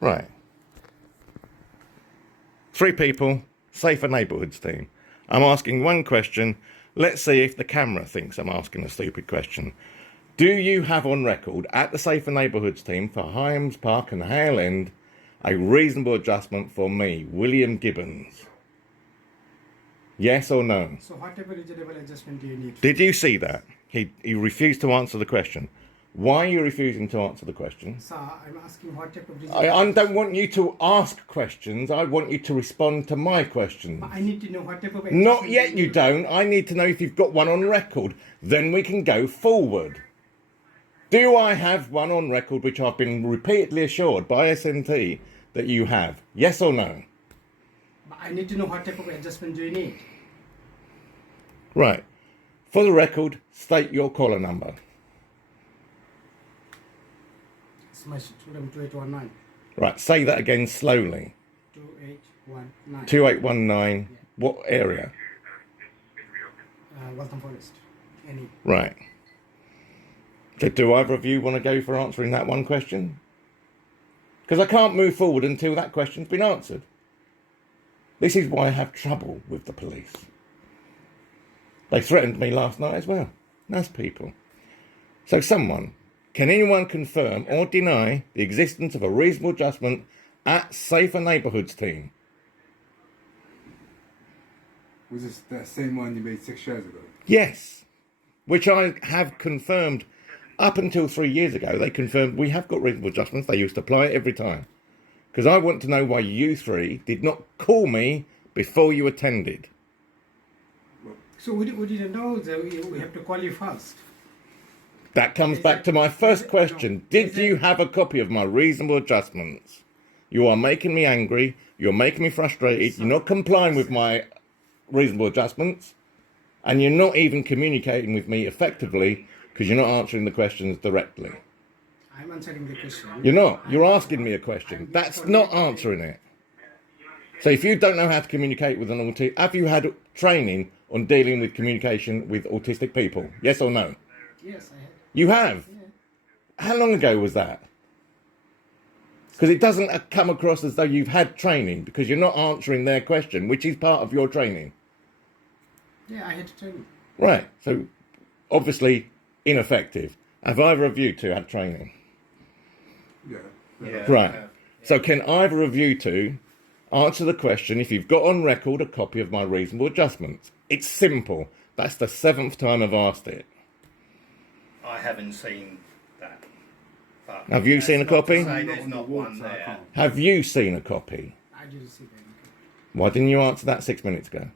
Right. 3 people, safer neighbourhoods team. I'm asking one question. Let's see if the camera thinks I'm asking a stupid question. Do you have on record at the safer neighbourhoods team for Hyams Park and Hale End a reasonable adjustment for me, William Gibbons? Yes or no? So what type of reasonable adjustment do you need? Did you see that? He refused to answer the question. Why are you refusing to answer the question? Sir, I'm asking what type of I don't want you to ask questions. I want you to respond to my questions. I need to know what type of adjustment. Not yet you don't. I need to know if you've got one on record. Then we can go forward. Do I have one on record which I've been repeatedly assured by SNT that you have? Yes or no? I need to know what type of adjustment do you need? Right. For the record, state your caller number. It's my student 2819. Right, say that again slowly. 2819. 2819. Yeah. What area? Waltham Forest. Any. Right. So do either of you want to go for answering that one question? Because I can't move forward until that question's been answered. This is why I have trouble with the police. They threatened me last night as well. Nice people. So can anyone confirm or deny the existence of a reasonable adjustment at Safer Neighbourhoods team? Was this that same one you made 6 years ago? Yes. Which I have confirmed up until 3 years ago. They confirmed we have got reasonable adjustments. They used to apply it every time. Because I want to know why you 3 did not call me before you attended. So we didn't know that we have to call you first. That comes back to my first question. Did you have a copy of my reasonable adjustments? You are making me angry. You're making me frustrated. You're not complying with my reasonable adjustments. And you're not even communicating with me effectively because you're not answering the questions directly. I'm answering the question. You're not. You're asking me a question. That's not answering it. So if you don't know how to communicate with an autistic, have you had training on dealing with communication with autistic people? Yes or no? Yes, I have. You have? Yeah. How long ago was that? Because it doesn't come across as though you've had training because you're not answering their question, which is part of your training. Yeah, I had training. Right. So obviously ineffective. Have either of you 2 had training? Yeah. Right. So can either of you 2 answer the question if you've got on record a copy of my reasonable adjustments? It's simple. That's the 7th time I've asked it. I haven't seen that. But Have you seen a copy? Say there's not one there. Have you seen a copy? I didn't see that. Why didn't you answer that 6 minutes ago?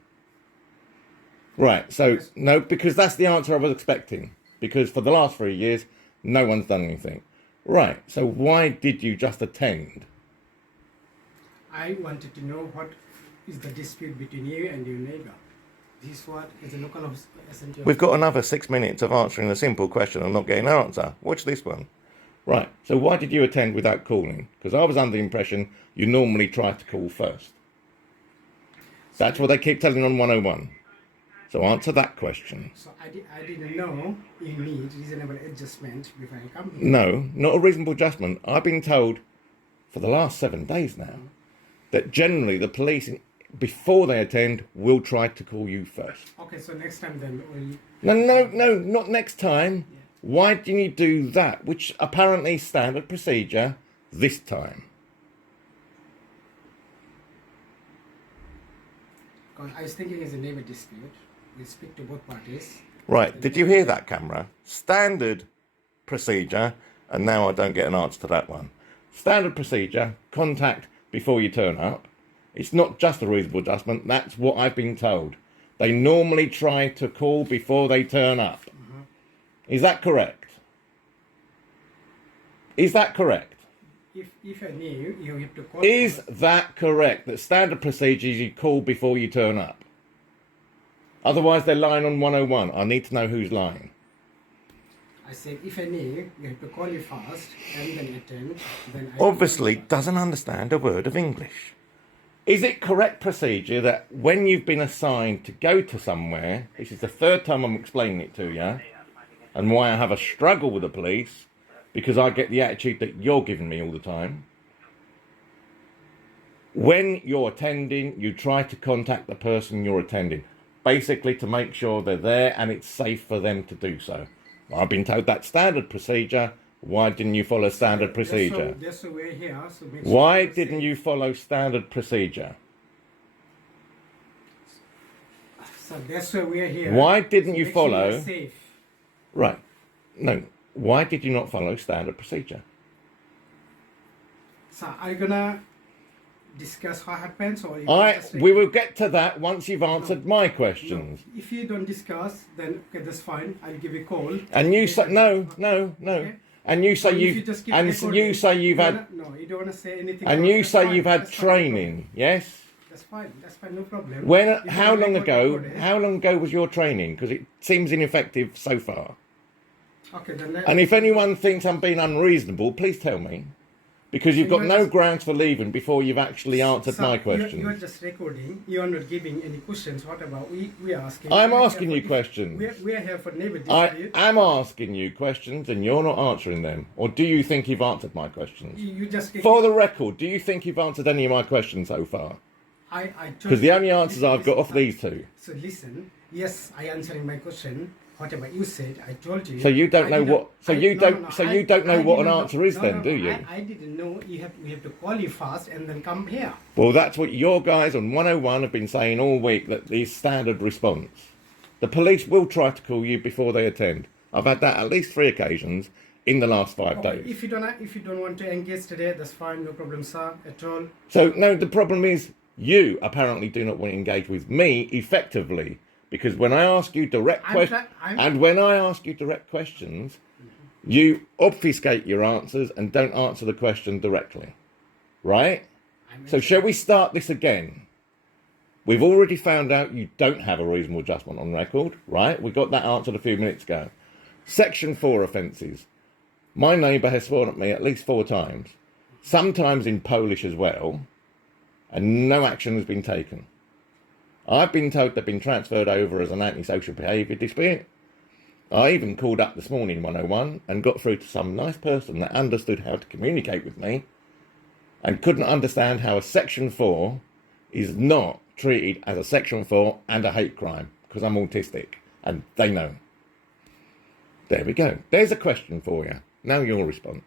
Right, so, no, because that's the answer I was expecting. Because for the last 3 years, no one's done anything. Right, so why did you just attend? I wanted to know what is the dispute between you and your neighbor. This what is a local SNT. We've got another 6 minutes of answering a simple question and not getting an answer. Watch this one. Right, so why did you attend without calling? Because I was under the impression you normally try to call first. That's what they keep telling you on 101. So answer that question. So I didn't know you need reasonable adjustment before I come here. No, not a reasonable adjustment. I've been told for the last 7 days now that generally the police, before they attend, will try to call you first. Okay, so next time then we'll... No, not next time. Yeah. Why didn't you do that, which apparently is standard procedure, this time? Because I was thinking it's a neighbor dispute. We speak to both parties. Right, did you hear that, camera? Standard procedure, and now I don't get an answer to that one. Standard procedure, contact before you turn up. It's not just a reasonable adjustment, that's what I've been told. They normally try to call before they turn up. Mm-hmm. Is that correct? Is that correct? If I knew, you have to call... Is that correct, that standard procedure is you call before you turn up? Otherwise they're lying on 101. I need to know who's lying. I said, if I knew, you have to call you first and then attend. Then Obviously doesn't understand a word of English. Is it correct procedure that when you've been assigned to go to somewhere, this is the 3rd time I'm explaining it to you, and why I have a struggle with the police, because I get the attitude that you're giving me all the time. When you're attending, you try to contact the person you're attending, basically to make sure they're there and it's safe for them to do so. I've been told that's standard procedure. Why didn't you follow standard procedure? That's why we're here. So make Why sure you're didn't safe. you follow standard procedure? So that's why we're here. Why didn't you Make sure you're follow? safe. Right. No. Why did you not follow standard procedure? So are you gonna discuss what happens, or you gonna just We will get to that once you've answered my No, questions. if you don't discuss, then okay, that's fine. I'll give you a call. And you say no. Okay. And you say If you've you just keep and recording, you say you've you had wanna- No, you don't want to say anything. and about you it, say that's you've fine, had that's fine, no problem. training. Yes. That's fine, no problem. When? If you How long record, ago? record it. How long ago was your training? Because it seems ineffective so far. Okay, then. And if anyone thinks I'm being unreasonable, please tell me. Because you've So got you're no just- grounds for leaving before you've actually answered Sir, my You are questions. just recording. You are not giving any questions. What about we are asking? I'm We are asking here you for questions. We are here for neighbor I dispute. am asking you questions and you're not answering them. Or do you think you've answered my questions? You just. For the record, do you think you've answered any of my questions so far? I Because the only answers listen, I've got listen, off these two. So listen. Yes, I answering my question. Whatever you said, I told you. So you don't I know didn't- what? So I- you no, don't. no, So I- you don't know I what an didn't know- answer is, no, then, no, do you? I didn't know we have to call you fast and then come here. Well, that's what your guys on 101 have been saying all week. That the standard response. The police will try to call you before they attend. I've had that at least 3 occasions in the last 5 Okay, days. if you don't want to engage today, that's fine, no problem, sir, at all. So no, the problem is you apparently do not want to engage with me effectively. Because when I ask you direct questions, when I ask you direct questions, you obfuscate your answers and don't answer the question directly, right? So shall we start this again? We've already found out you don't have a reasonable adjustment on record, right? We got that answered a few minutes ago. Section 4 offences. My neighbour has sworn at me at least 4 times, sometimes in Polish as well, and no action has been taken. I've been told they've been transferred over as an antisocial behaviour dispute. I even called up this morning 101 and got through to some nice person that understood how to communicate with me and couldn't understand how a Section 4 is not treated as a Section 4 and a hate crime because I'm autistic and they know. There we go. There's a question for you. Now your response.